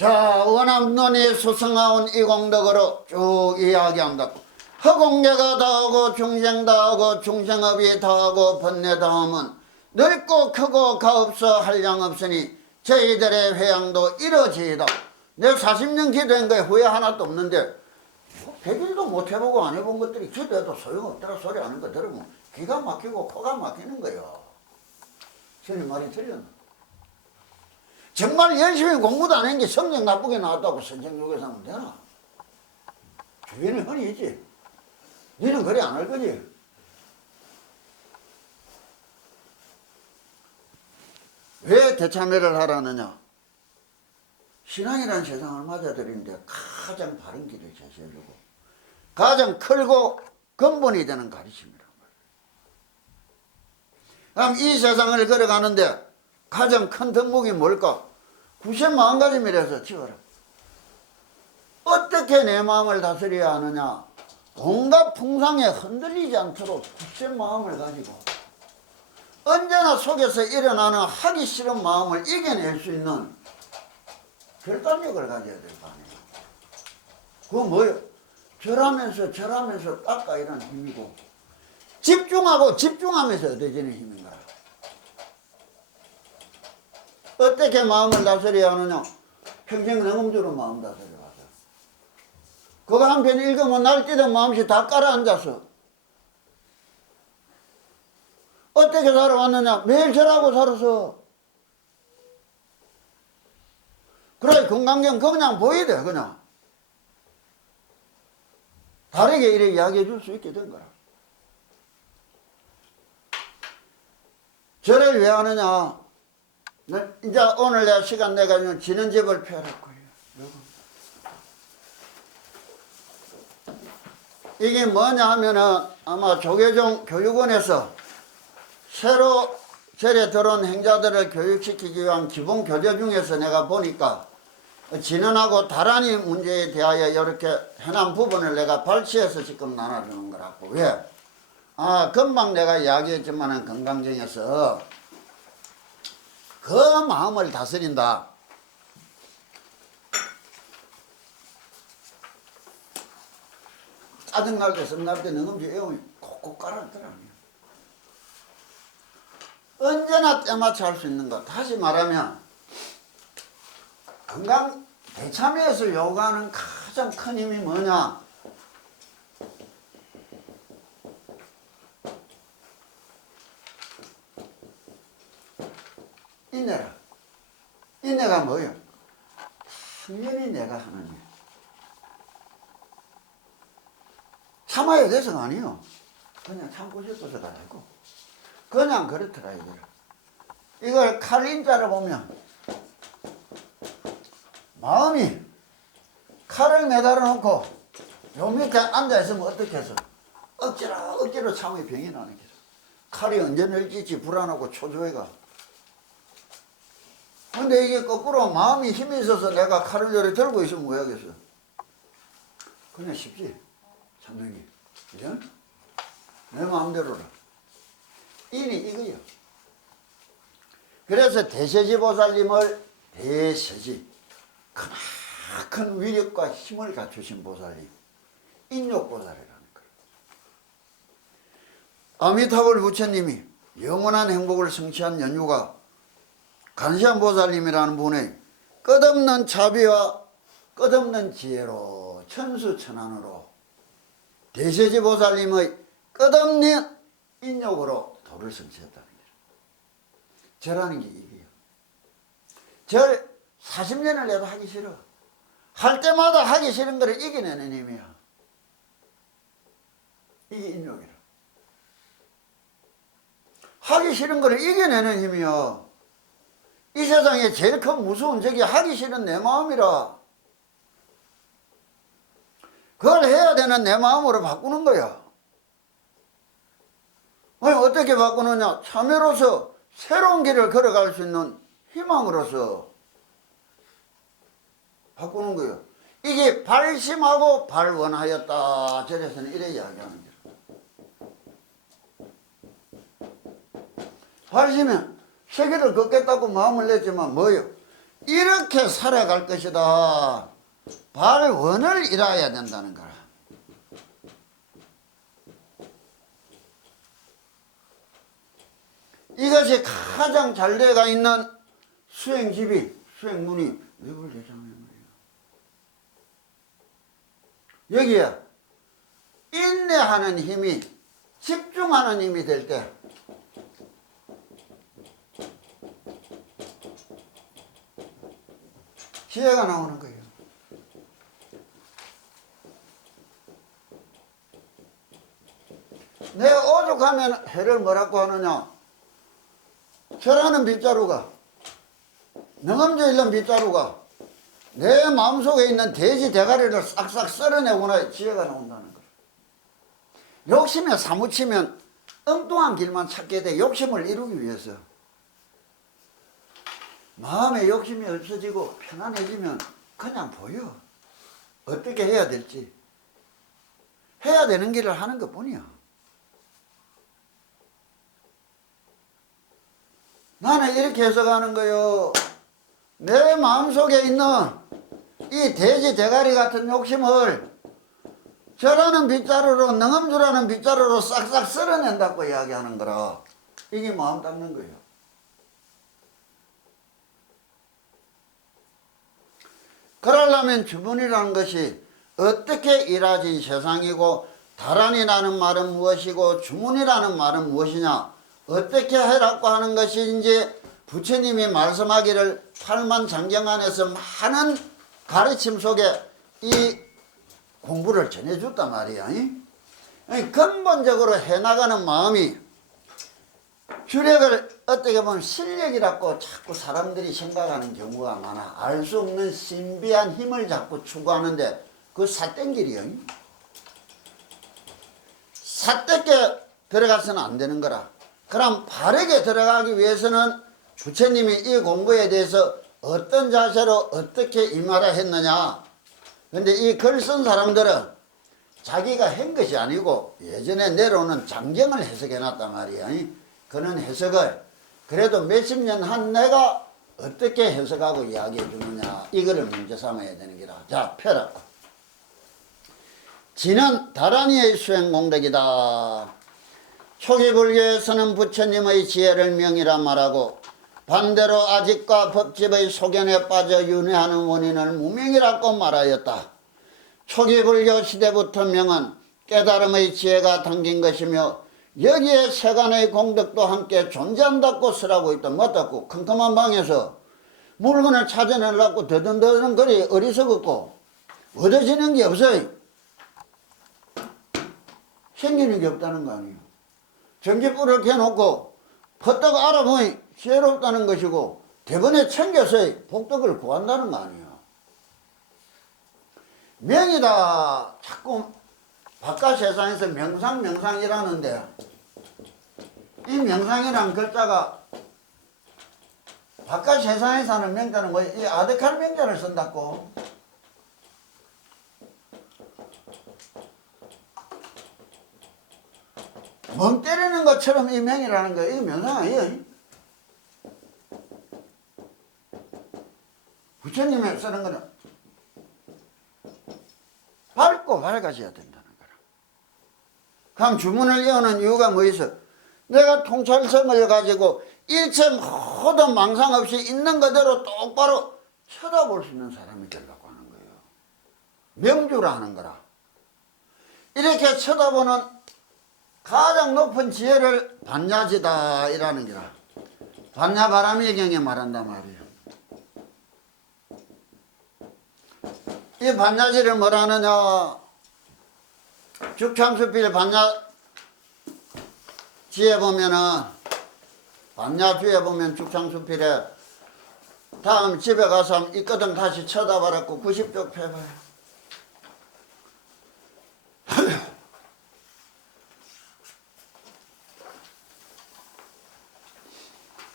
자, 원암론이 수승하온 이 공덕으로 쭉 이야기한다. 허공계가 다하고 중생 다하고 중생업이 다하고 번뇌 다함은 넓고 크고 가없어 한량 없으니 저희들의 회양도 이러지이다. 내가 40년 기도한 거에 후회 하나도 없는데 100일도 못 해보고 안 해본 것들이 기도해도 소용없다라 소리 하는 거 들으면 기가 막히고 코가 막히는 거예요. 저는 말이 틀렸나? 정말 열심히 공부도 안 한 게 성적 나쁘게 나왔다고 선생님께서 하면 되나? 주변에 흔히 있지. 너는 그래 안 할 거지? 왜 대참회를 하라느냐? 신앙이라는 세상을 맞아들이는데 가장 바른 길을 제시해주고 가장 크고 근본이 되는 가르침이란 말이에요. 그럼 이 세상을 걸어가는데 가장 큰 덕목이 뭘까? 구세 마음가짐이라서 지어라. 어떻게 내 마음을 다스려야 하느냐? 온갖 풍상에 흔들리지 않도록 굳세 마음을 가지고 언제나 속에서 일어나는 하기 싫은 마음을 이겨낼 수 있는 결단력을 가져야 될 거 아니에요. 그건 뭐예요? 절하면서 닦아 이런 힘이고 집중하고 집중하면서 얻어지는 힘인 거야. 어떻게 마음을 다스려야 하느냐? 평생 능음주로 마음 다스려 가서 그거 한 편 읽으면 날뛰던 마음씨 다 깔아앉아서 어떻게 살아왔느냐? 매일 절하고 살아서. 그래 건강경 그냥 보이대 그냥 다르게 이렇게 이야기해 줄 수 있게 된 거라. 절을 왜 하느냐? 이제 오늘 내가 시간 내가 진원집을 펴놓을 거예요. 이게 뭐냐 하면은 아마 조계종 교육원에서 새로 절에 들어온 행자들을 교육시키기 위한 기본 교재 중에서 내가 보니까 진원하고 다란이 문제에 대하여 이렇게 해놓은 부분을 내가 발췌해서 지금 나눠주는 거라고. 왜? 금방 내가 이야기했지만은 건강정에서 그 마음을 다스린다. 짜증날 때, 성날 때 능음주 애용이 콕콕 깔아더라고요. 언제나 때맞춰 할 수 있는 것. 다시 말하면 건강 대참회에서 요구하는 가장 큰 힘이 뭐냐? 인내라. 인내가 뭐예요? 당연히 내가 하는 일. 참아야 돼서가 아니요. 그냥 참고 싶어서가 아니고 그냥 그렇더라 이거를. 이걸 칼인자를 보면 마음이 칼을 매달아 놓고 요 밑에 앉아있으면 어떻게 해서 억지로 참의 병이 나는 거죠. 칼이 언제 ner질지 불안하고 초조해가. 근데 이게 거꾸로 마음이 힘이 있어서 내가 칼을 요리 들고 있으면 뭐 하겠어? 그냥 쉽지. 참는 게. 그죠? 내 마음대로라. 인이 이거요. 그래서 대세지 보살님을 대세지. 크나큰 위력과 힘을 갖추신 보살님. 인욕보살이라는 거예요. 아미타불 부처님이 영원한 행복을 성취한 연유가 간시한 보살님이라는 분의 끝없는 자비와 끝없는 지혜로 천수천안으로 대세지 보살님의 끝없는 인욕으로 도를 성취했다는 거예요. 절하는 게 이게요. 절 40년을 해도 하기 싫어. 할 때마다 하기 싫은 거를 이겨내는 힘이야. 이게 인욕이라. 하기 싫은 거를 이겨내는 힘이야. 이 세상에 제일 큰 무서운 적이 하기 싫은 내 마음이라. 그걸 해야 되는 내 마음으로 바꾸는 거야. 아니, 어떻게 바꾸느냐? 참여로서 새로운 길을 걸어갈 수 있는 희망으로서 바꾸는 거예요. 이게 발심하고 발원하였다. 절에서는 이래 이야기하는 거예요. 발심은 세계를 걷겠다고 마음을 냈지만 뭐예요? 이렇게 살아갈 것이다. 발원을 이뤄야 된다는 거라. 이것이 가장 잘 되어가 있는 수행집이, 수행문이 위불대장이에요. 여기에 인내하는 힘이, 집중하는 힘이 될 때 지혜가 나오는 거예요. 내가 오죽하면 해를 뭐라고 하느냐. 절하는 빗자루가, 능엄져 있는 빗자루가 내 마음속에 있는 돼지 대가리를 싹싹 썰어내고 나야 지혜가 나온다는 거예요. 욕심에 사무치면 엉뚱한 길만 찾게 돼. 욕심을 이루기 위해서. 마음에 욕심이 없어지고 편안해지면 그냥 보여. 어떻게 해야 될지. 해야 되는 길을 하는 것 뿐이야. 나는 이렇게 해석하는 거요. 내 마음속에 있는 이 돼지 대가리 같은 욕심을 절하는 빗자루로, 능엄주라는 빗자루로 싹싹 썰어낸다고 이야기하는 거라. 이게 마음 닦는 거예요. 그러려면 주문이라는 것이 어떻게 이루어진 세상이고, 다란이라는 말은 무엇이고 주문이라는 말은 무엇이냐, 어떻게 해라고 하는 것이 이제 부처님이 말씀하기를 팔만장경 안에서 많은 가르침 속에 이 공부를 전해줬단 말이야. 아니, 근본적으로 해나가는 마음이, 주력을 어떻게 보면 실력이라고 자꾸 사람들이 생각하는 경우가 많아. 알 수 없는 신비한 힘을 자꾸 추구하는데 그 삿땡길이요. 삿대게 들어가서는 안 되는 거라. 그럼 바르게 들어가기 위해서는 부처님이 이 공부에 대해서 어떤 자세로 어떻게 임하라 했느냐. 근데 이 글 쓴 사람들은 자기가 한 것이 아니고 예전에 내려오는 장경을 해석해 놨단 말이야. 그는 해석을 그래도 몇십 년 한 내가 어떻게 해석하고 이야기해 주느냐, 이거를 문제 삼아야 되는 기라. 자, 펴라고. 지는 다란이의 수행공덕이다. 초기 불교에서는 부처님의 지혜를 명이라 말하고, 반대로 아직과 법집의 소견에 빠져 윤회하는 원인을 무명이라고 말하였다. 초기 불교 시대부터 명은 깨달음의 지혜가 담긴 것이며, 여기에 세간의 공덕도 함께 존재한다고 쓰라고 있다. 맞다고. 컴컴한 방에서 물건을 찾아내려고 더듬더듬 거리 어리석었고 얻어지는 게 없어요. 생기는 게 없다는 거 아니에요. 전기불을 켜놓고 퍼뜩 알아보니 지혜롭다는 것이고, 대번에 챙겨서 복덕을 구한다는 거 아니에요. 명이다. 자꾸 바깥 세상에서 명상이라는데, 이 명상이란 글자가 바깥 세상에서 하는 명자는 뭐예요? 이 아득한 명자를 쓴다고. 멍 때리는 것처럼 이 명이라는 거예요. 이게 명상 아니에요. 부처님이 쓰는 거는 밝고 밝아져야 된다는 거라. 그럼 주문을 이어는 이유가 뭐 있어? 내가 통찰성을 가지고 일체 모든 망상 없이 있는 그대로 똑바로 쳐다볼 수 있는 사람이 되려고 하는 거예요. 명주라 하는 거라. 이렇게 쳐다보는 가장 높은 지혜를 반야지다 이라는 기라. 반야바라밀경에 말한단 말이에요. 이 반야지를 뭐라 하느냐. 죽창수필 반야지에 보면은, 반야주에 보면 죽창수필에 다음 집에 가서 있거든 다시 쳐다봐갖고 90쪽 펴봐요.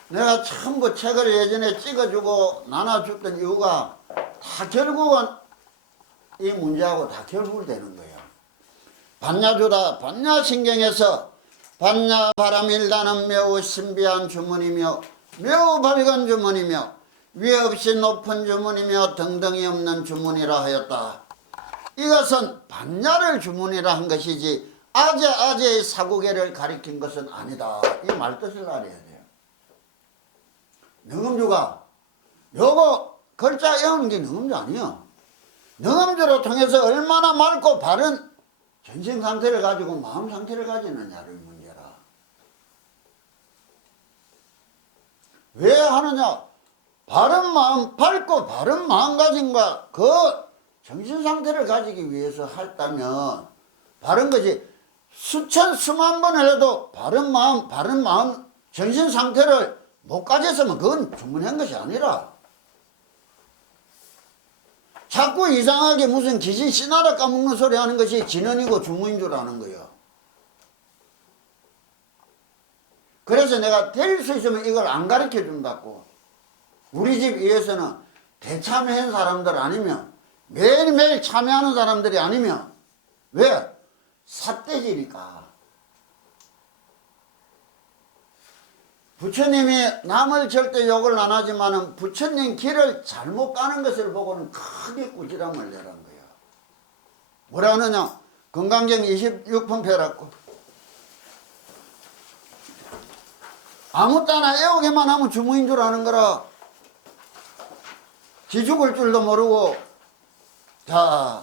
내가 전부 책을 예전에 찍어주고 나눠줬던 이유가 다 결국은 이 문제하고 다 결부되는 거예요. 반야주다. 반야신경에서 반야바라밀다는 매우 신비한 주문이며 매우 밝은 주문이며 위 없이 높은 주문이며 등등이 없는 주문이라 하였다. 이것은 반야를 주문이라 한 것이지 아재의 사구계를 가리킨 것은 아니다. 이 말뜻을 알아야 돼요. 능음주가 요거 글자 외우는 게 능음주 아니야. 능음주로 통해서 얼마나 맑고 바른 전신 상태를 가지고 마음 상태를 가지느냐를 문제라. 왜 하느냐? 바른 마음, 밝고 바른 마음가짐과 그 정신 상태를 가지기 위해서 했다면 바른 거지. 수천 수만 번을 해도 바른 마음, 정신 상태를 못 가졌으면 그건 주문한 것이 아니라 자꾸 이상하게 무슨 귀신 씨나라 까먹는 소리 하는 것이 진언이고 주문인 줄 아는 거예요. 그래서 내가 될 수 있으면 이걸 안 가르쳐 준다고. 우리 집 위에서는 대참회한 사람들 아니면 매일매일 참여하는 사람들이 아니면 왜? 삿대지니까. 부처님이 남을 절대 욕을 안 하지만은 부처님 길을 잘못 가는 것을 보고는 크게 꾸지람을 내란 거야. 뭐라 하느냐? 건강경 26편 펴라고. 아무 따나 애우기만 하면 주무인 줄 아는 거라. 지 죽을 줄도 모르고. 자,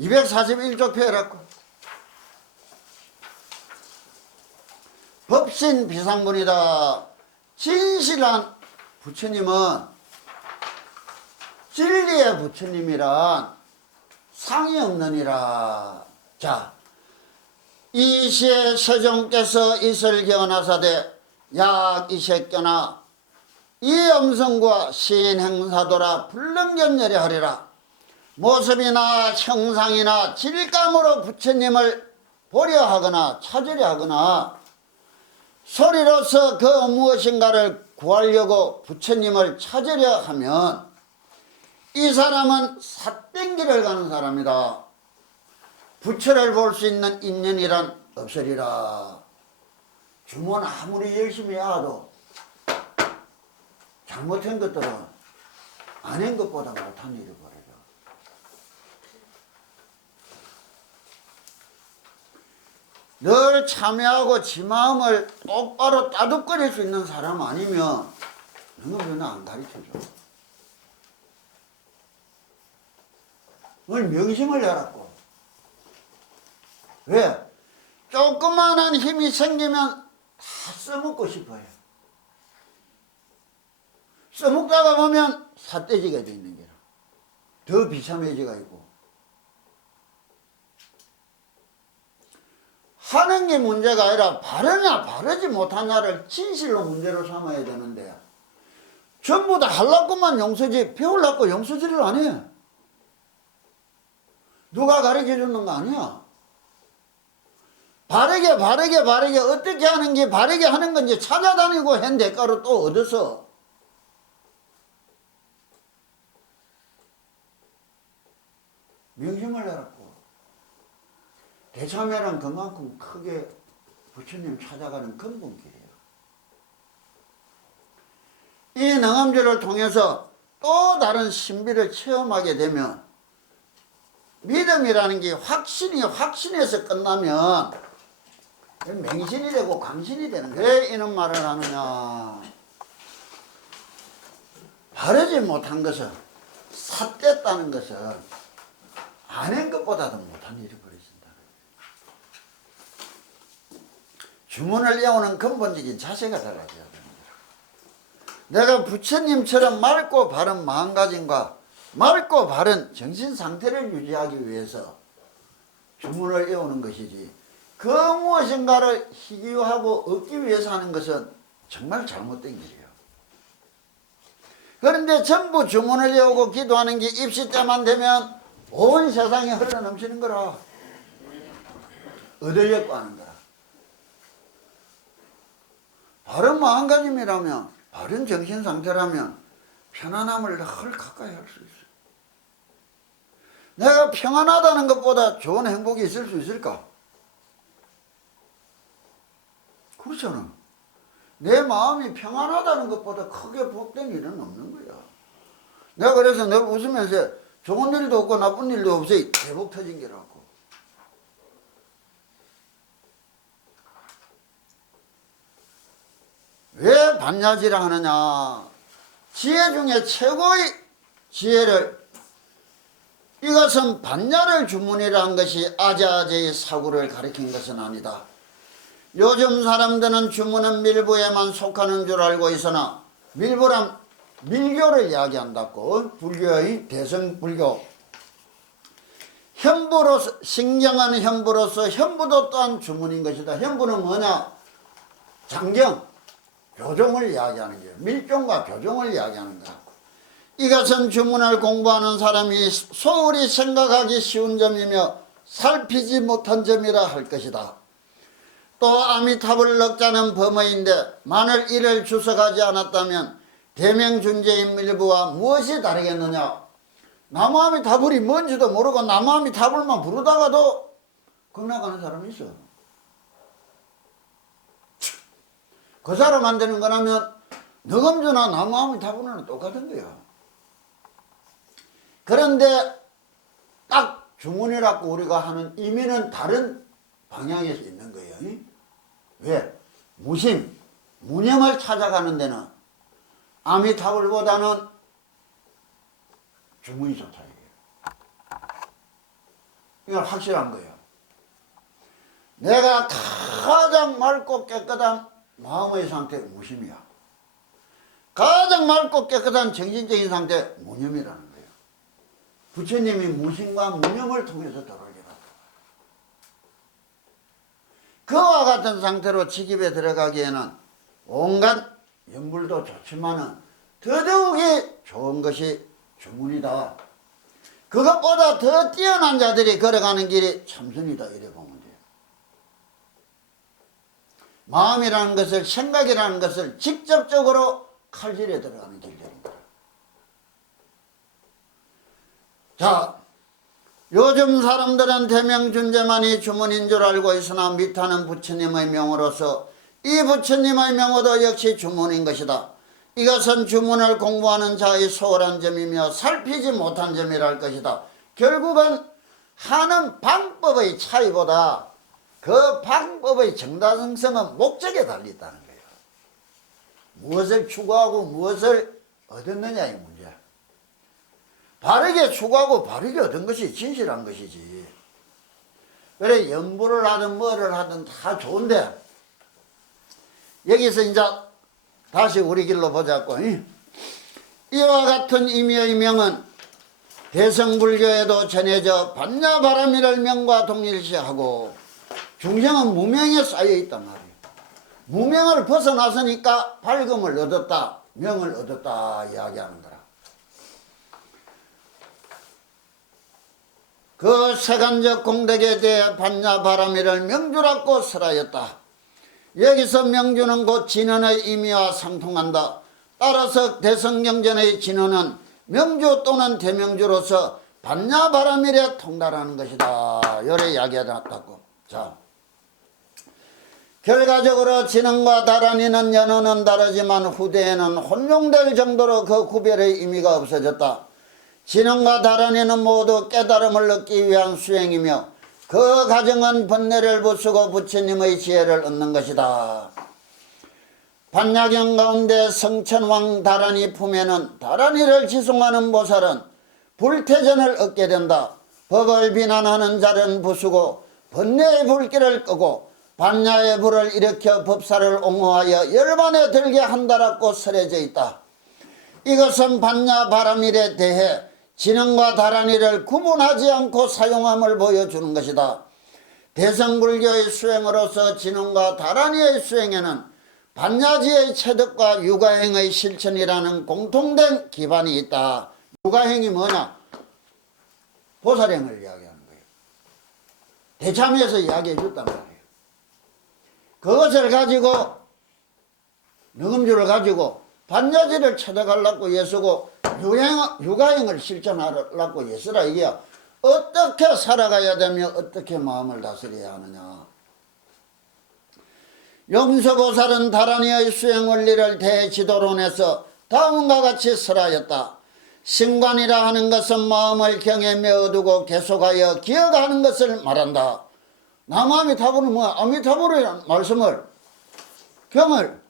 241조 펴라고. 법신 비상문이다. 진실한 부처님은 진리의 부처님이란 상이 없느니라. 자, 이 시에 세종께서 이슬 기원하사대 약 이색견아 이 음성과 시인 행사도라 불능견열이 하리라. 모습이나 형상이나 질감으로 부처님을 보려 하거나 찾으려 하거나 소리로서 그 무엇인가를 구하려고 부처님을 찾으려 하면 이 사람은 삿땡기를 가는 사람이다. 부처를 볼 수 있는 인연이란 없으리라. 주문 아무리 열심히 해도 잘못한 것들은 안 한 것보다 못한 일을 벌어져. 늘 참여하고 지 마음을 똑바로 따둑거릴 수 있는 사람 아니면 너는 안 가르쳐줘. 오늘 명심을 해라고. 왜? 조그만한 힘이 생기면 다 써먹고 싶어요. 써먹다가 보면 삿대지가 돼 있는 게라. 더 비참해지가 있고. 하는 게 문제가 아니라 바르냐 바르지 못하냐를 진실로 문제로 삼아야 되는데 전부 다 하려고만 용서지 배우려고 용서지를 안 해. 누가 가르쳐 주는 거 아니야. 바르게 어떻게 하는 게 바르게 하는 건지 찾아다니고 한 대가로 또 얻어서 명심을 해라고. 대참회는 그만큼 크게 부처님 찾아가는 근본길이에요. 이 능엄주를 통해서 또 다른 신비를 체험하게 되면 믿음이라는 게 확신에서 끝나면 맹신이 되고 강신이 되는 거예요. 왜 이런 말을 하느냐. 바르지 못한 것은 삿됐다는 것은 안 한 것보다도 못한 일이 벌어진다. 주문을 외우는 근본적인 자세가 달라져야 됩니다. 내가 부처님처럼 맑고 바른 마음가짐과 맑고 바른 정신 상태를 유지하기 위해서 주문을 외우는 것이지 그 무엇인가를 희귀하고 얻기 위해서 하는 것은 정말 잘못된 일이에요. 그런데 전부 주문을 외우고 기도하는 게 입시 때만 되면 온 세상에 흘러넘치는 거라. 얻으려고 하는 거라. 바른 마음가짐이라면 바른 정신 상태라면 편안함을 늘 가까이 할 수 있어요. 내가 평안하다는 것보다 좋은 행복이 있을 수 있을까? 그렇잖아. 내 마음이 평안하다는 것보다 크게 복된 일은 없는 거야. 내가 그래서 늘 웃으면서 좋은 일도 없고 나쁜 일도 없어 대복 터진 게라고. 왜 반야지라 하느냐. 지혜 중에 최고의 지혜를, 이것은 반야를 주문이라는 것이 아재아재의 사고를 가리킨 것은 아니다. 요즘 사람들은 주문은 밀부에만 속하는 줄 알고 있으나 밀부란 밀교를 이야기한다고. 불교의 대승불교. 현부로서, 신경한 현부로서 현부도 또한 주문인 것이다. 현부는 뭐냐? 장경, 교종을 이야기하는 거예요. 밀종과 교종을 이야기하는 거야. 이것은 주문을 공부하는 사람이 소홀히 생각하기 쉬운 점이며 살피지 못한 점이라 할 것이다. 또 아미타불 넉자는 범어인데 만일 이를 주석하지 않았다면 대명준재인 밀부와 무엇이 다르겠느냐. 남아미타불이 뭔지도 모르고 남아미타불만 부르다가도 겁나가는 사람이 있어. 그 사람 안 되는 거라면 너금주나 남아미타불은 똑같은 거야. 그런데 딱 주문이라고 우리가 하는 의미는 다른 방향에서 있는 거예요. 왜? 무심, 무념을 찾아가는 데는 아미타불보다는 주문이 좋다 이게요. 이건 확실한 거예요. 내가 가장 맑고 깨끗한 마음의 상태 무심이야. 가장 맑고 깨끗한 정신적인 상태 무념이라는 거예요. 부처님이 무심과 무념을 통해서 들어오게 봤다. 그와 같은 상태로 직입에 들어가기에는 온갖 연불도 좋지만은 더더욱이 좋은 것이 주문이다. 그것보다 더 뛰어난 자들이 걸어가는 길이 참선이다 이래 보면 돼요. 마음이라는 것을, 생각이라는 것을 직접적으로 칼질에 들어가는 길입니다. 자, 요즘 사람들은 대명준재만이 주문인 줄 알고 있으나 미타는 부처님의 명으로서 이 부처님의 명호도 역시 주문인 것이다. 이것은 주문을 공부하는 자의 소홀한 점이며 살피지 못한 점이랄 것이다. 결국은 하는 방법의 차이보다 그 방법의 정당성은 목적에 달려있다는 거예요. 무엇을 추구하고 무엇을 얻었느냐의 문제야. 바르게 추구하고 바르게 얻은 것이 진실한 것이지. 그래 연부를 하든 뭐를 하든 다 좋은데 여기서 이제 다시 우리 길로 보자고. 이와 같은 의미의 명은 대성불교에도 전해져 반야바라미를 명과 동일시하고 중생은 무명에 쌓여있단 말이에요. 무명을 벗어나서니까 밝음을 얻었다, 명을 얻었다 이야기하는 거라. 그 세간적 공덕에 대해 반야바라미를 명주라고 설하였다. 여기서 명주는 곧 진언의 의미와 상통한다. 따라서 대성경전의 진언은 명주 또는 대명주로서 반야바라밀에 통달하는 것이다. 요래 이야기해놨다고. 자, 결과적으로 진언과 다란이는 연어는 다르지만 후대에는 혼용될 정도로 그 구별의 의미가 없어졌다. 진언과 다란이는 모두 깨달음을 얻기 위한 수행이며 그 과정은 번뇌를 부수고 부처님의 지혜를 얻는 것이다. 반야경 가운데 성천왕 다란이 품에는 다란이를 지송하는 보살은 불태전을 얻게 된다. 법을 비난하는 자는 부수고 번뇌의 불길을 끄고 반야의 불을 일으켜 법사를 옹호하여 열반에 들게 한다라고 설해져 있다. 이것은 반야 바라밀에 대해 진언과 다란이를 구분하지 않고 사용함을 보여주는 것이다. 대성불교의 수행으로서 진언과 다란이의 수행에는 반야지의 체득과 육아행의 실천이라는 공통된 기반이 있다. 육아행이 뭐냐? 보살행을 이야기하는 거예요. 대참에서 이야기해 줬단 말이에요. 그것을 가지고 능음주를 가지고 반야지를 체득하려고 애쓰고 육아행을 실천하려고 애쓰라. 이게 어떻게 살아가야 되며 어떻게 마음을 다스려야 하느냐. 용서보살은 다란이의 수행 원리를 대지도론에서 다음과 같이 설하였다. 신관이라 하는 것은 마음을 경에 메어두고 계속하여 기억하는 것을 말한다. 남아미타불은 뭐야? 아미타불이라는 말씀을, 경을,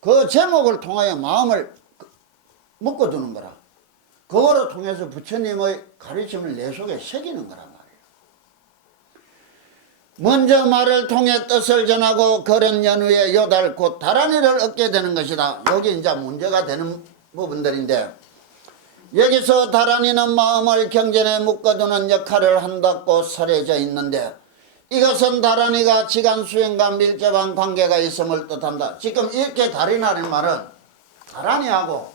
그 제목을 통하여 마음을 묶어두는 거라. 그거를 통해서 부처님의 가르침을 내 속에 새기는 거란 말이에요. 먼저 말을 통해 뜻을 전하고 그런 연후에 요달 곧 다란이를 얻게 되는 것이다. 여기 이제 문제가 되는 부분들인데, 여기서 다란이는 마음을 경전에 묶어두는 역할을 한다고 설해져 있는데, 이것은 다란이가 지간 수행과 밀접한 관계가 있음을 뜻한다. 지금 이렇게 다란이라는 말은 다란이하고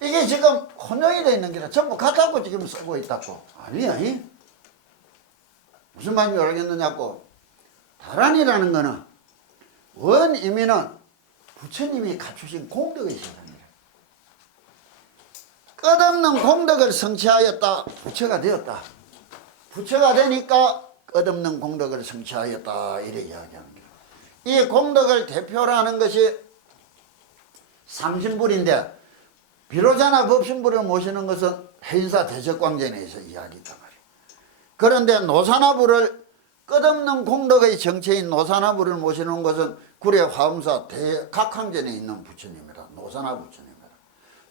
이게 지금 혼용이 되어 있는 게라 전부 같다고 지금 쓰고 있다고. 아니야. 무슨 말인지 알겠느냐고. 다란이라는 거는 원 의미는 부처님이 갖추신 공덕의 세상이라. 끝없는 공덕을 성취하였다. 부처가 되었다. 부처가 되니까 끝없는 공덕을 성취하였다. 이렇게 이야기하는 거예요. 이 공덕을 대표로 하는 것이 삼신불인데, 비로자나 법신불을 모시는 것은 해인사 대적광전에서 이야기했단 말이에요. 그런데 노사나불을, 끝없는 공덕의 정체인 노사나불을 모시는 것은 구례 화엄사 대각황전에 있는 부처님이라. 노사나 부처님이라.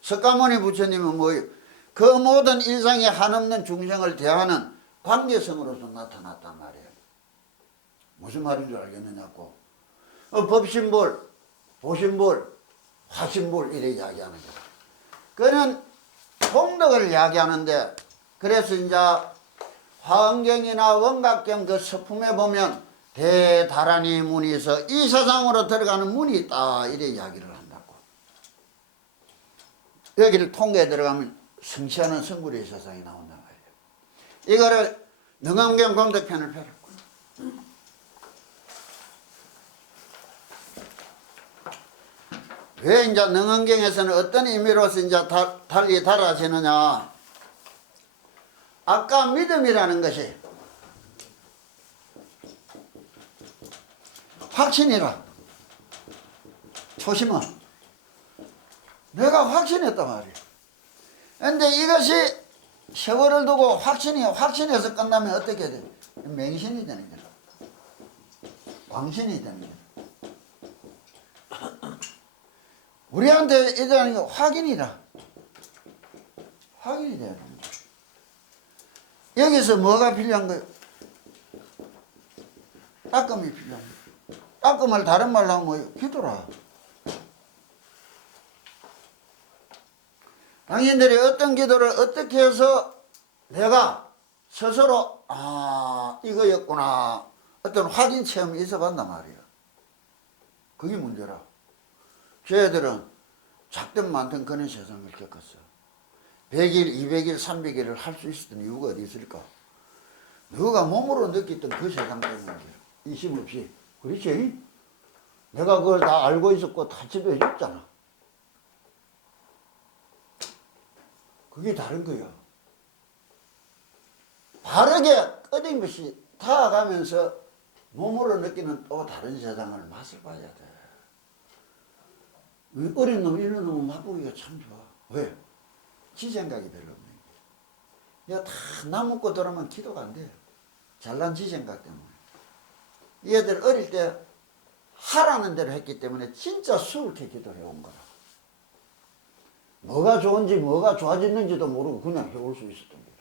석가모니 부처님은 뭐예요? 그 모든 일상에 한없는 중생을 대하는 관계성으로서 나타났단 말이에요. 무슨 말인 줄 알겠느냐고. 법신불, 보신불, 화신불 이래 이야기하는 거예요. 그는 공덕을 이야기하는데, 그래서 이제 화엄경이나 원각경 그 서품에 보면 대다란이 문이 있어 이 세상으로 들어가는 문이 있다. 이래 이야기를 한다고. 여기를 통계에 들어가면 성취하는 성불의 세상이 나온단 말이에요. 이거를 능엄경 공덕편을 펴라. 왜 이제 능엄경에서는 어떤 의미로서 이제 달리 달아지느냐. 아까 믿음이라는 것이 확신이라. 초심은 내가 확신했단 말이에요. 그런데 이것이 세월을 두고 확신해서 끝나면 어떻게 돼? 맹신이 되는 거죠. 광신이 되는 거죠. 우리한테 이러는 게 확인이라. 확인이 돼야 됩니다. 여기서 뭐가 필요한 거예요? 따끔이 필요합니다. 따끔을 다른 말로 하면 뭐예요? 기도라. 당신들이 어떤 기도를 어떻게 해서 내가 스스로 이거였구나 어떤 확인 체험이 있어 봤단 말이야. 그게 문제라. 저희들은 작든 많든 그런 세상을 겪었어. 100일, 200일, 300일을 할 수 있었던 이유가 어디 있을까? 너가 몸으로 느꼈던 그 세상 때문에 이심 없이. 그렇지? 내가 그걸 다 알고 있었고 다 지도해줬잖아. 그게 다른 거야. 바르게 끊임없이 다가가면서 몸으로 느끼는 또 다른 세상을 맛을 봐야 돼. 어린 놈, 이런 놈은 맛보기가 참 좋아. 왜? 지 생각이 별로 없는 거야. 내가 다 나먹고 들어오면 기도가 안 돼. 잘난 지 생각 때문에. 얘들 어릴 때 하라는 대로 했기 때문에 진짜 수월케 기도를 해온 거라. 뭐가 좋은지 뭐가 좋아졌는지도 모르고 그냥 해올 수 있었던 거야.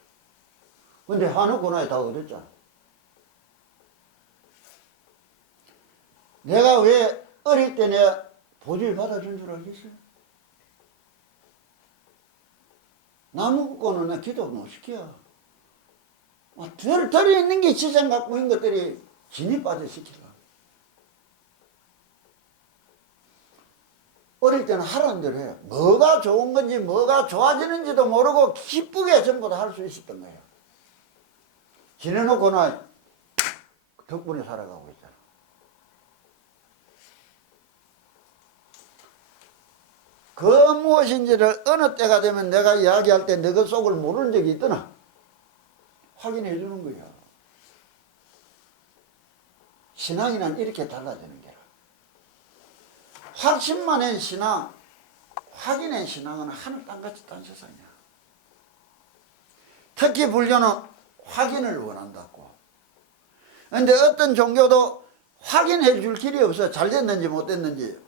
근데 하놓고 나에 다 얻었잖아. 내가 왜 어릴 때 내 보질 받아준 줄 알겠어요? 나무꾼은 나 기도 못 시켜. 덜 있는 게 지장 갖고 있는 것들이 진입받아 시키라. 어릴 때는 하라는 대로 해. 뭐가 좋은 건지 뭐가 좋아지는지도 모르고 기쁘게 전부 다 할 수 있었던 거예요. 지내놓고 나 덕분에 살아가고 있잖아. 그 무엇인지를 어느 때가 되면 내가 이야기할 때 너 그 속을 모르는 적이 있더나 확인해 주는 거야. 신앙이란 이렇게 달라지는 게라. 확신만한 신앙, 확인의 신앙은 하늘 땅같이 딴 세상이야. 특히 불교는 확인을 원한다고. 그런데 어떤 종교도 확인해 줄 길이 없어. 잘 됐는지 못 됐는지.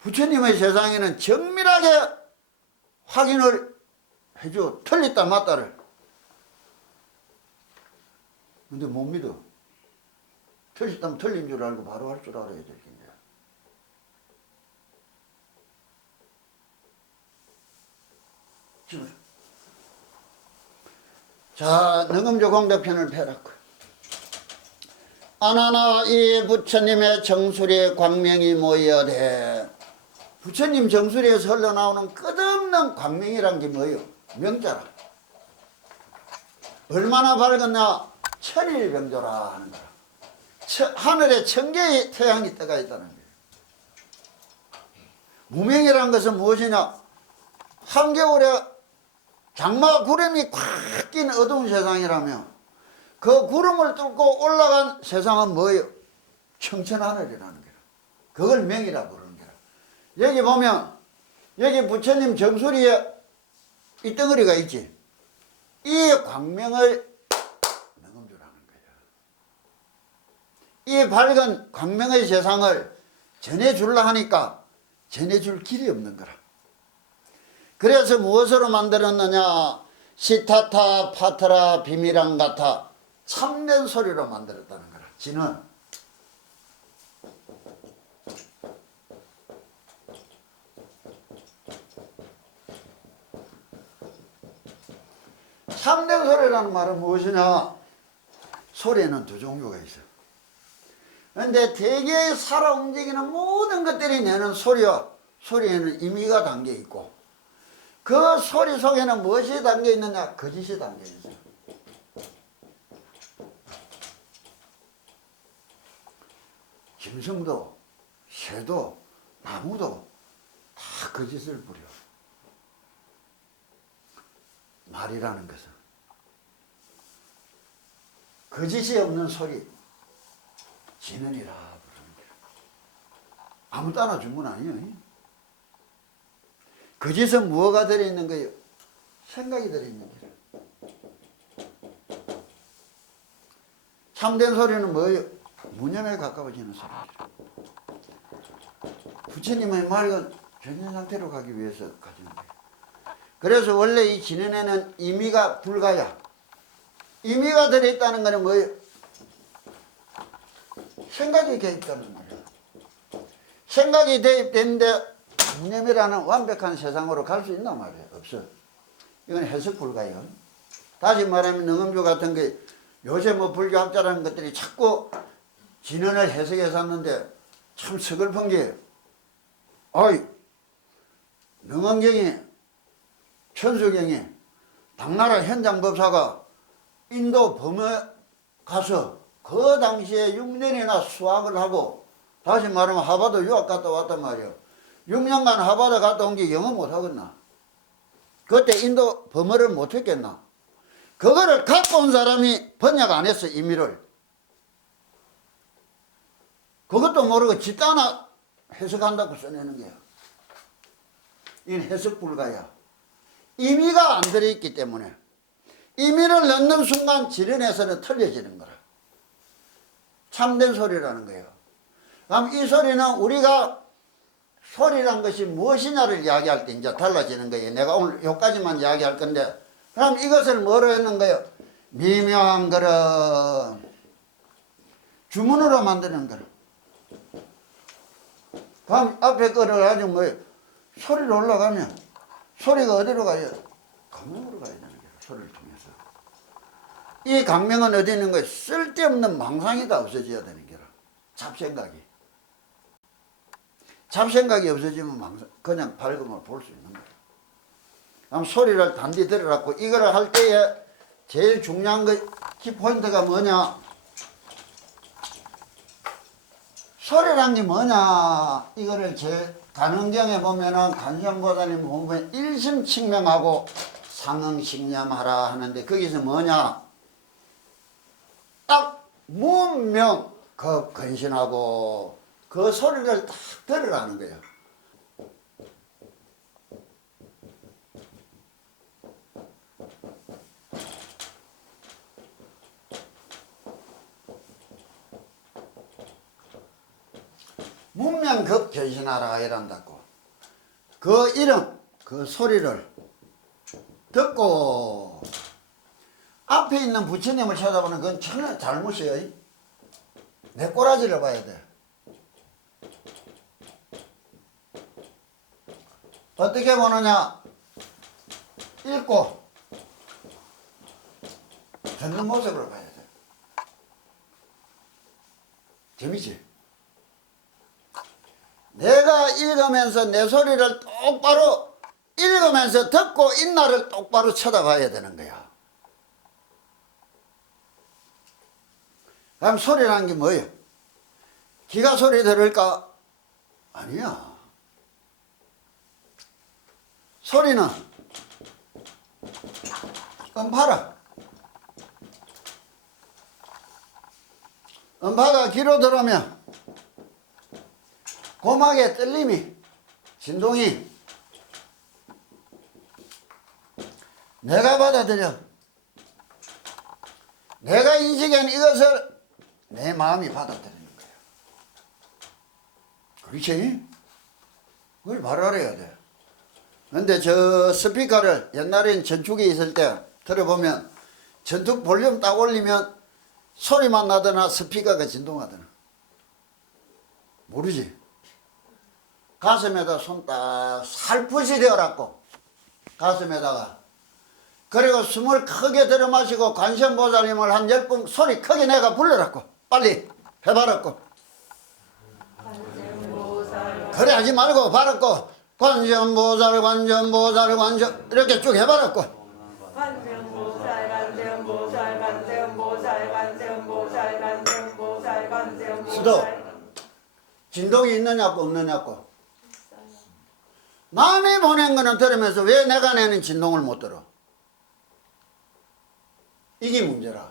부처님의 세상에는 정밀하게 확인을 해줘. 틀렸다 맞다를. 근데 못 믿어. 틀렸다면 틀린 줄 알고 바로 할 줄 알아야 될 텐데. 자, 능음조 공덕편을 펴라고. 아나나 이 부처님의 정수리에 광명이 모여대. 부처님 정수리에서 흘러나오는 끝없는 광명이란 게 뭐예요? 명자라. 얼마나 밝았나? 천일병조라 하는 거라. 하늘에 1000개의 태양이 떠가 있다는 거예요. 무명이라는 것은 무엇이냐? 한겨울에 장마 구름이 꽉 낀 어두운 세상이라면 그 구름을 뚫고 올라간 세상은 뭐예요? 청천하늘이라는 거라. 그걸 명이라 부르는 거라. 여기 보면 여기 부처님 정수리에 이 덩어리가 있지. 이 광명을 능음주라는 거예요. 이 밝은 광명의 세상을 전해주려 하니까 전해줄 길이 없는 거라. 그래서 무엇으로 만들었느냐? 시타타 파타라 비밀랑 같아 참된 소리로 만들었다는 거라. 지는 참된 소리라는 말은 무엇이냐? 소리에는 두 종류가 있어. 그런데 대개 살아 움직이는 모든 것들이 내는 소리와 소리에는 의미가 담겨 있고 그 소리 속에는 무엇이 담겨 있느냐? 거짓이 담겨 있어. 짐승도 새도 나무도 다 거짓을 부려. 말이라는 것은 거짓이 없는 소리 진언이라 부르는 거야. 아무 따나 준 건 아니에요. 거짓은 무엇가 들어있는 거예요? 생각이 들어있는 거예요. 참된 소리는 뭐예요? 무념에 가까워지는 소리죠. 부처님의 말은 전현 상태로 가기 위해서 가지는 거예요. 그래서 원래 이 진언에는 의미가 불가야. 의미가 들어있다는 것은 뭐예요? 생각이 개입되는 거예요. 생각이 대입되는데 무념이라는 완벽한 세상으로 갈 수 있단 말이에요? 없어. 이건 해석 불가예요. 다시 말하면 능음주 같은 게 요새 뭐 불교학자라는 것들이 자꾸 진언을 해석해서 하는데 참 서글픈 게 아이 능엄경에 천수경에 당나라 현장법사가 인도 범에 가서 그 당시에 6년이나 수학을 하고 다시 말하면 하버드 유학 갔다 왔단 말이에요. 6년간 하버드 갔다 온 게 영어 못하겠나? 그때 인도 범어를 못했겠나? 그거를 갖고 온 사람이 번역 안 했어. 의미를. 그것도 모르고 집단화 해석한다고 써내는 거야. 이건 해석 불가야. 의미가 안 들어있기 때문에 의미를 넣는 순간 지른에서는 틀려지는 거라. 참된 소리라는 거예요. 그럼 이 소리는 우리가 소리란 것이 무엇이냐를 이야기할 때 이제 달라지는 거예요. 내가 오늘 여기까지만 이야기할 건데 그럼 이것을 뭐로 했는 거예요? 미묘한 거를 주문으로 만드는 거라. 그럼 앞에 거를 가지고 뭐예요? 소리로 올라가면 소리가 어디로 가요? 강명으로 가야 되는 거예요. 소리를 통해서. 이 강명은 어디 있는 거예요? 쓸데없는 망상이 다 없어져야 되는 거라. 잡생각이. 잡생각이 없어지면 망상, 그냥 밝음을 볼 수 있는 거예요. 그럼 소리를 단디 들으라고 이거를 할 때에 제일 중요한 거, 키포인트가 뭐냐? 소리란 게 뭐냐? 이거를 제일 간흥경에 보면은 관세음보살님 보면 일심칙명하고 상응식념하라 하는데 거기서 뭐냐? 딱 문명 그 근신하고 그 소리를 딱 들으라는 거예요. 문명급 변신하라 이란다고. 그 이름, 그 소리를 듣고 앞에 있는 부처님을 쳐다보는 건 전혀 잘못이에요. 내 꼬라지를 봐야 돼. 어떻게 보느냐? 읽고 듣는 모습을 봐야 돼. 재밌지? 내가 읽으면서 내 소리를 똑바로 읽으면서 듣고 인나를 똑바로 쳐다봐야 되는 거야. 그럼 소리라는 게 뭐예요? 기가 소리 들을까? 아니야. 소리는 음파라. 음파가 귀로 들어오면 고막의 떨림이, 진동이 내가 받아들여. 내가 인식한 이것을 내 마음이 받아들이는 거야. 그렇지? 그걸 바로 알아야 돼. 근데 저 스피커를 옛날엔 전축에 있을 때 들어보면 전축 볼륨 딱 올리면 소리만 나더나 스피커가 진동하더나. 모르지? 가슴에다 손 딱 살풋이 되어갖고 가슴에다가 그리고 숨을 크게 들어 마시고 관세음보살님을 한 10번 소리 크게 내가 불러갖고 빨리 해봐라고. 그래 하지 말고 바라고 관세음보살 관세음보살 관세 이렇게 쭉 해봐라고. 관세음보살 관세음보살 관세음보살 관세음보살 관세음보살 관세음보살. 수도 진동이 있느냐고 없느냐고. 남이 보낸 거는 들으면서 왜 내가 내는 진동을 못 들어? 이게 문제라.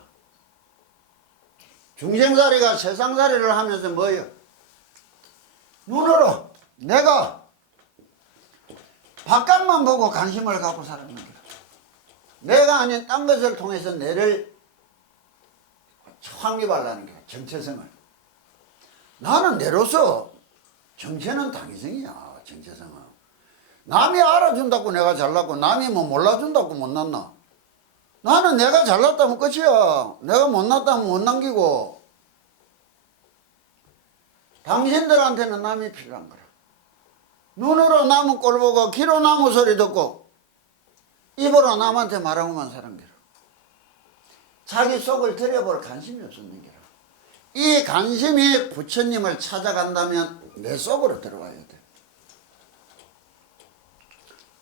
중생살이가 세상살이를 하면서 뭐예요? 눈으로 내가 바깥만 보고 관심을 갖고 살아가는 거야. 내가 아닌 딴 것을 통해서 내를 확립하려는 거야. 정체성을. 나는 내로서 정체는 당위성이야. 정체성은. 남이 알아준다고 내가 잘났고 남이 뭐 몰라준다고 못났나? 나는 내가 잘났다면 끝이야. 내가 못났다면 못 남기고. 당신들한테는 남이 필요한 거라. 눈으로 나무 꼴 보고 귀로 나무 소리 듣고 입으로 남한테 말하고만 사는 거라. 자기 속을 들여볼 관심이 없었는 거라. 이 관심이 부처님을 찾아간다면 내 속으로 들어와야 돼.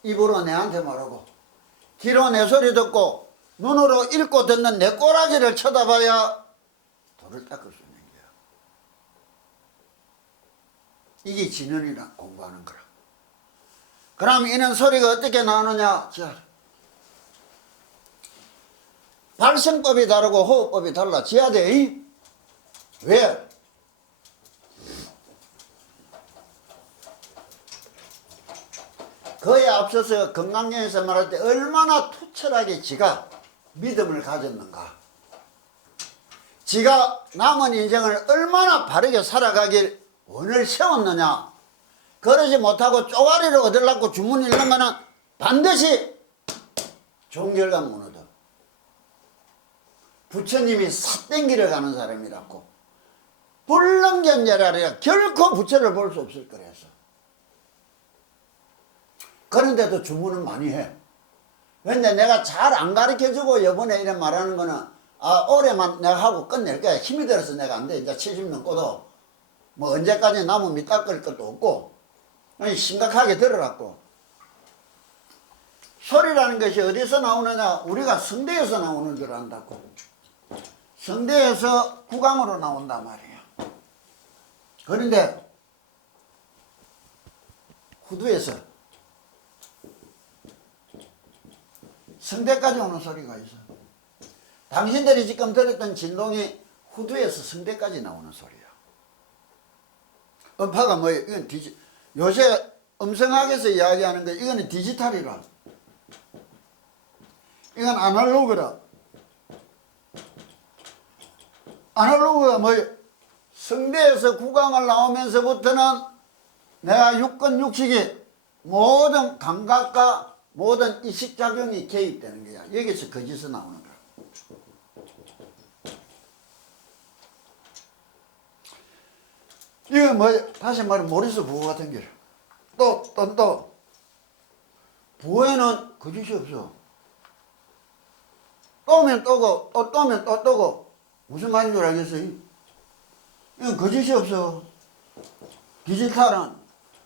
입으로 내한테 말하고 귀로 내 소리 듣고 눈으로 읽고 듣는 내 꼬라지를 쳐다봐야 돌을 닦을 수 있는 거야. 이게 진언이라 공부하는 거라. 그럼 이는 소리가 어떻게 나오느냐? 자, 발성법이 다르고 호흡법이 달라. 지어야 돼. 왜? 그에 앞서서 건강경에서 말할 때 얼마나 투철하게 지가 믿음을 가졌는가. 지가 남은 인생을 얼마나 바르게 살아가길 원을 세웠느냐. 그러지 못하고 쪼가리를 얻으려고 주문 읽는 거는 반드시 종결강 무너져. 부처님이 삿땡기를 가는 사람이라고. 불능견제라리야. 결코 부처를 볼 수 없을 거라서. 그런데도 주문은 많이 해. 근데 내가 잘 안 가르쳐주고 이번에 이래 말하는 거는 올해만 내가 하고 끝낼 거야. 힘이 들어서 내가 안 돼. 이제 70 넘고도 뭐 언제까지 나무 밑 닦을 것도 없고 아니 심각하게 들어갖고 소리라는 것이 어디서 나오느냐? 우리가 성대에서 나오는 줄 안다고. 성대에서 구강으로 나온단 말이에요. 그런데 후두에서 성대까지 오는 소리가 있어. 당신들이 지금 들었던 진동이 후두에서 성대까지 나오는 소리야. 음파가 뭐예요? 이건 요새 음성학에서 이야기하는 거 이거는 디지털이라. 이건 아날로그라. 아날로그가 뭐예요? 성대에서 구강을 나오면서부터는 내가 육건 육식이 모든 감각과 모든 이식작용이 개입되는 거야. 여기서 거기서 나오는 거야. 이거 뭐예요? 다시 말해 모리스 부호 같은 게. 또 부호에는 거짓이 없어. 또면 또고 또 또면 또 또고 무슨 말인 줄 알겠어요? 이건 거짓이 없어. 디지털은.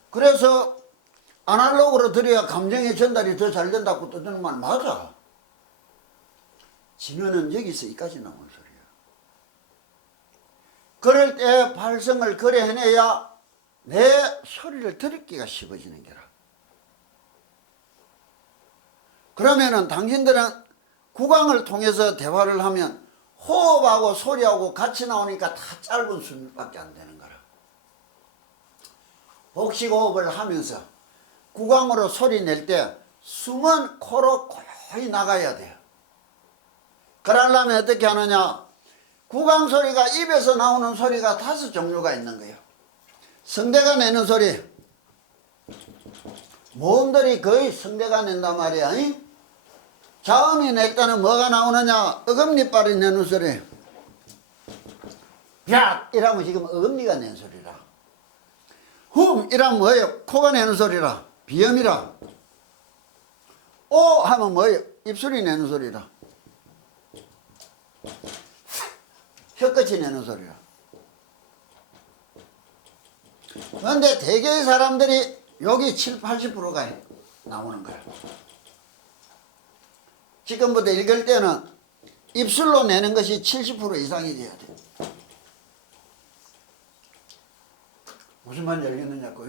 그래서 아날로그로 들어야 감정의 전달이 더 잘 된다고 떠드는 말 맞아. 진화는 여기서 이까지 나오는 소리야. 그럴 때 발성을 그래 해내야 내 소리를 들었기가 쉬워지는 게라. 그러면은 당신들은 구강을 통해서 대화를 하면 호흡하고 소리하고 같이 나오니까 다 짧은 숨밖에 안 되는 거라. 복식 호흡을 하면서 구강으로 소리 낼 때 숨은 코로 고요히 나가야 돼요. 그러려면 어떻게 하느냐? 구강 소리가 입에서 나오는 소리가 5 종류가 있는 거예요. 성대가 내는 소리. 모음들이 거의 성대가 낸단 말이야. 자음이 낼 때는 뭐가 나오느냐? 어금니빨이 내는 소리. 야! 이러면 지금 어금니가 내는 소리라. 흠! 이러면 뭐예요? 코가 내는 소리라. 비염이라. 오! 하면 뭐예요? 입술이 내는 소리라. 혀끝이 내는 소리라. 그런데 대개의 사람들이 여기 7, 80%가 나오는 거야. 지금부터 읽을 때는 입술로 내는 것이 70% 이상이 돼야 돼. 무슨 말인지 알겠느냐고.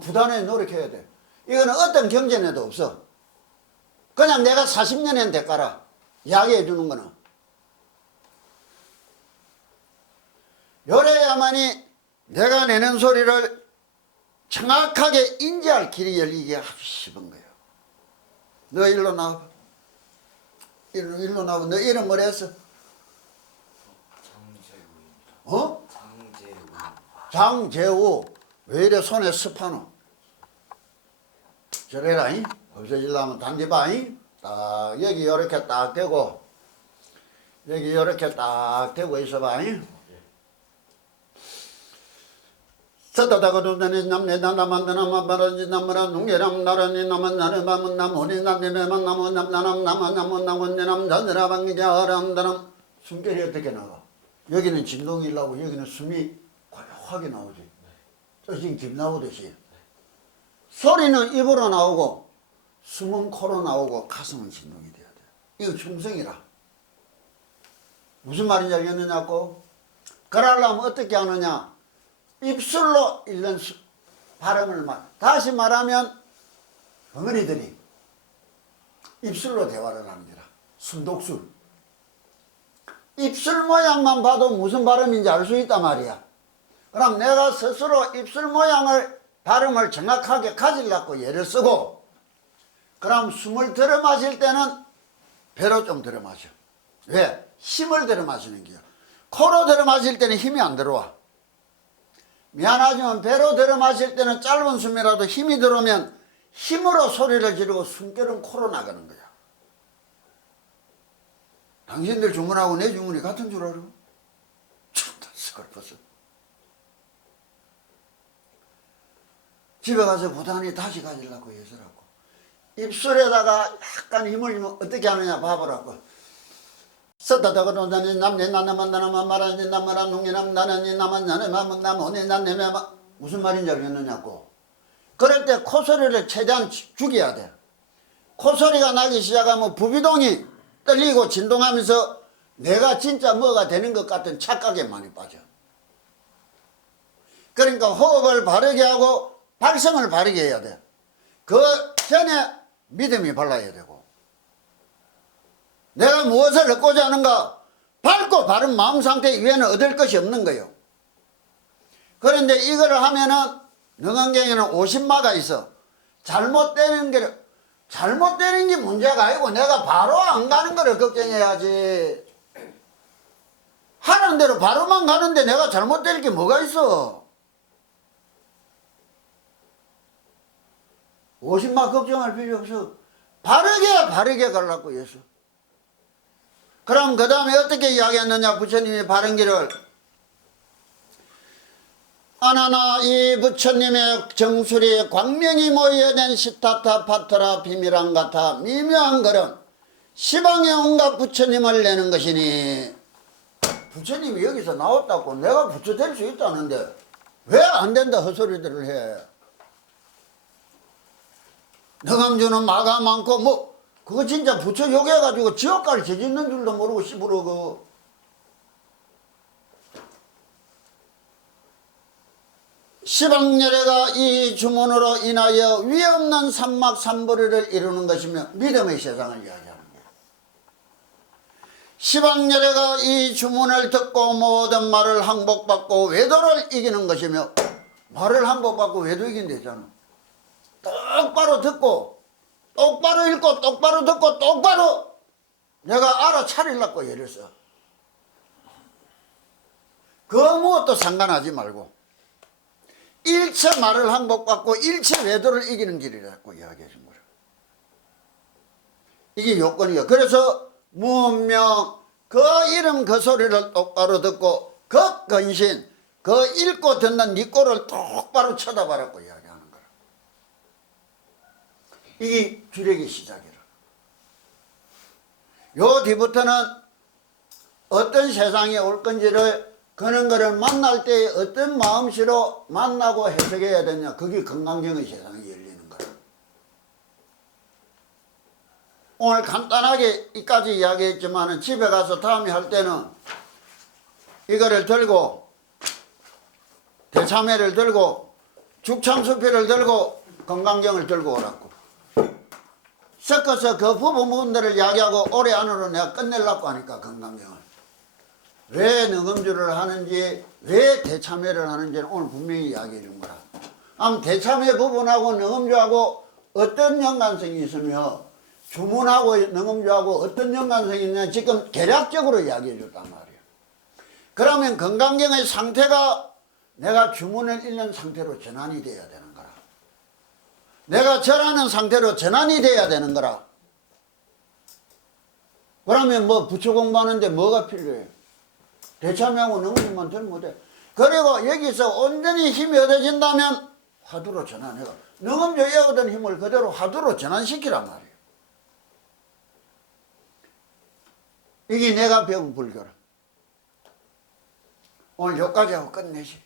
부단하게 노력해야 돼. 이거는 어떤 경전에도 없어. 그냥 내가 40년엔 대가라 이야기해 주는 거는. 요래야만이 내가 내는 소리를 정확하게 인지할 길이 열리기가 아주 쉽은 거예요. 너 일로 나와봐. 일로 나와봐. 너 이름 뭐라 했어? 장재우입니다. 어? 장재우. 장재우. 왜 이래 손에 습하노? 저래라. 없어지려면 당겨봐. 딱 여기 요렇게 딱 대고 여기 요렇게 딱 대고 있어봐. 서다다가 도전이 남네 나나만다나마 바라지 남으라 농계람 나라니 남은 나를 밤은 남오니 남네만 남은 남나남 남은 남은 남은 남자들아 방기자람다람. 숨결이 어떻게 나가? 여기는 진동이 일라고 여기는 숨이 고요하게 나오지. 지금 김 나오듯이. 소리는 입으로 나오고 숨은 코로 나오고 가슴은 진동이 돼야 돼. 이거 중성이라. 무슨 말인지 알겠느냐고? 그러려면 어떻게 하느냐? 입술로 읽는 발음을 다시 말하면 벙어리들이 입술로 대화를 하는 거라. 순독술. 입술 모양만 봐도 무슨 발음인지 알 수 있단 말이야. 그럼 내가 스스로 입술 모양을 발음을 정확하게 가지려고 예를 쓰고, 그럼 숨을 들어 마실 때는 배로 좀 들어 마셔. 왜? 힘을 들어 마시는 거야. 코로 들어 마실 때는 힘이 안 들어와. 미안하지만 배로 들어 마실 때는 짧은 숨이라도 힘이 들어오면 힘으로 소리를 지르고 숨결은 코로 나가는 거야. 당신들 주문하고 내 주문이 같은 줄 알아? 참다 스컬퍼서. 집에 가서 부단히 다시 가지려고 해서라고. 입술에다가 약간 힘을 주면 어떻게 하느냐 봐보라고. 서다다가 도다니 남네 나나만 나나만 말하니 남마라 농이남 나나니 나만 나네만 남오니 나네만. 무슨 말인지 알겠느냐고. 그럴 때 코소리를 최대한 죽여야 돼. 코소리가 나기 시작하면 부비동이 떨리고 진동하면서 내가 진짜 뭐가 되는 것 같은 착각에 많이 빠져. 그러니까 호흡을 바르게 하고 발성을 바르게 해야 돼. 그 전에 믿음이 발라야 되고, 내가 무엇을 얻고자 하는가, 밝고 바른 마음 상태 이외에는 얻을 것이 없는 거예요. 그런데 이거를 하면은 능언경에는 50마가 있어. 잘못되는 게 문제가 아니고 내가 바로 안 가는 거를 걱정해야지. 하는 대로 바로만 가는데 내가 잘못될 게 뭐가 있어. 50마 걱정할 필요 없어. 바르게 가려고 했어. 그럼 그 다음에 어떻게 이야기했느냐, 부처님이 바른 길을. 아나나 이 부처님의 정술이 광명이 모여낸 시타타 파트라 비밀한 같아 미묘한 걸음 시방의 온갖 부처님을 내는 것이니, 부처님이 여기서 나왔다고 내가 부처 될 수 있다는데 왜 안 된다 헛소리들을 해. 능엄주는 마가 많고 뭐 그거 진짜 부처 욕해가지고 지옥갈 죄짓는 줄도 모르고 씹으러 시방열애가 이 주문으로 인하여 위없는 삼막삼보리를 이루는 것이며 믿음의 세상을 이야기하는 거예요. 시방열애가 이 주문을 듣고 모든 말을 항복받고 외도를 이기는 것이며, 말을 항복받고 외도 이긴다잖아. 똑바로 듣고 똑바로 읽고 똑바로 듣고 똑바로 내가 알아차리려고 이랬어. 그 무엇도 상관하지 말고 일체 말을 항복받고 일체 외도를 이기는 길이라고 이야기해 준 거예요. 이게 요건이에요. 그래서 문명, 그 이름 그 소리를 똑바로 듣고 그 근신, 그 읽고 듣는 네 꼴을 똑바로 쳐다봐라고 이야기하는 거예요. 이게 주력의 시작이라. 요 뒤부터는 어떤 세상이 올 건지를, 그런 거를 만날 때 어떤 마음씨로 만나고 해석해야 되냐, 그게 건강경의 세상이 열리는 거예요. 오늘 간단하게 이까지 이야기했지만 집에 가서 다음에 할 때는 이거를 들고 대참회를 들고 죽참수필을 들고 건강경을 들고 오라고 섞어서 그 부분들을 이야기하고 올해 안으로 내가 끝내려고 하니까 건강경을 왜 능엄주를 하는지, 왜 대참회를 하는지는 오늘 분명히 이야기해 준 거라. 아무 대참회 부분하고 능엄주하고 어떤 연관성이 있으며 주문하고 능엄주하고 어떤 연관성이 있냐 지금 개략적으로 이야기해 줬단 말이에요. 그러면 건강경의 상태가 내가 주문을 읽는 상태로 전환이 돼야 되는 거라. 내가 절하는 상태로 전환이 돼야 되는 거라. 그러면 뭐 부처 공부하는데 뭐가 필요해? 대참회하고 능엄주만 들면 돼. 그리고 여기서 온전히 힘이 얻어진다면 화두로 전환해가 능엄주에 얻은 힘을 그대로 화두로 전환시키란 말이에요. 이게 내가 배운 불교라. 오늘 여기까지 하고 끝내시.